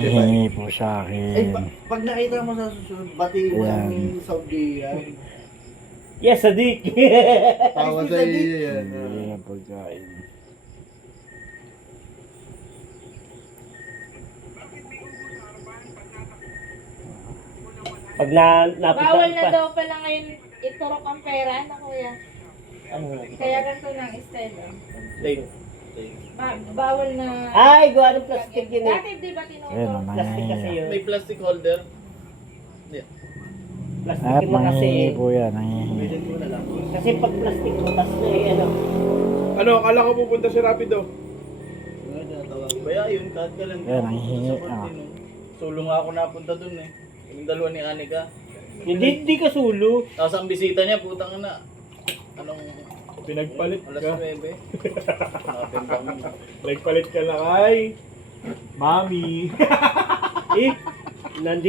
Hihingi po sa Eh, akin. pag nakita mo sa susunod, batiin mo Ayan. ng Saudi yan. Yes, Sadik. Tawa sa iyo yan. Hindi na pagkain. Pag napunta Bawal na pa. daw pala ngayon iturok ang pera, ano kuya? Ano? Kaya ganito ng estilo. Like, Bawal na... ay, gawa ng plastic yun eh. Dati di ba Ayun, tinuturok? Plastic kasi nangihingi. yun. May plastic holder. Plastic At yun na kasi nangihingi eh. po yan, nangihingi. Bilhin mo na lang. Kasi pag plastic, butas na eh, ano. Ano, akala ko pupunta si Rapido. Kaya yun, kahit ka lang. Yan, nangihingi. Sa Portino. Solo nga ako napunta dun eh. Yung dalawa ni Anika. Hindi ka sulo. Tapos ang bisita niya, putang na. Anong Pinagpalit alas ka. 9? Nakapenta mo. Nagpalit ka na kay Mami. Eh, nandito.